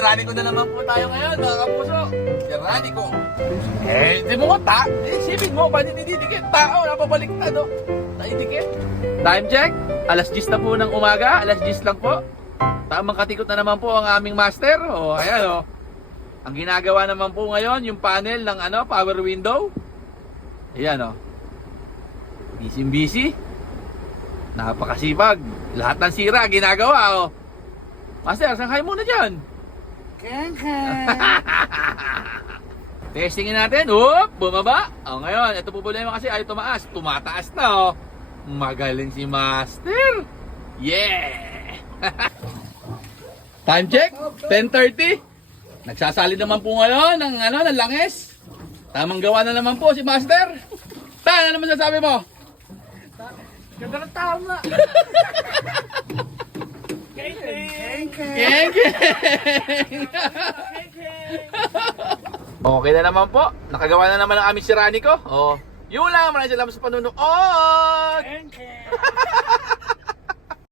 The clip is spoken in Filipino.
Ranico na naman po tayo ngayon, mga kapuso. Si Ranico. Hindi mo nga isipin mo, ba't didikit? Tao, napabaliktad, oh. Naidikit. Time check. Alas 10 na po ng umaga. Alas 10 lang po. Tamang katikot na naman po ang aming master. Oh, ayan, oh. Ang ginagawa naman po ngayon, yung panel ng power window. Ayan, oh. Busy. Napakasipag. Lahat ng sira, ginagawa, oh. Master, sangkay muna dyan. Testingin natin. Oop, bumaba. O ngayon, ito po problema kasi ay tumaas. Tumataas na, oh. Magaling si Master. Yeah! Time check, 10:30. Nagsasali naman po ngayon ng ng langis. Tamang gawa na naman po si Master. Ano naman sasabi mo? Ganda ng tama. Keng. Okay na naman po. Nakagawa na naman ang aming si Ranico. Oh, yun lang. Maraming salamat sa panunood.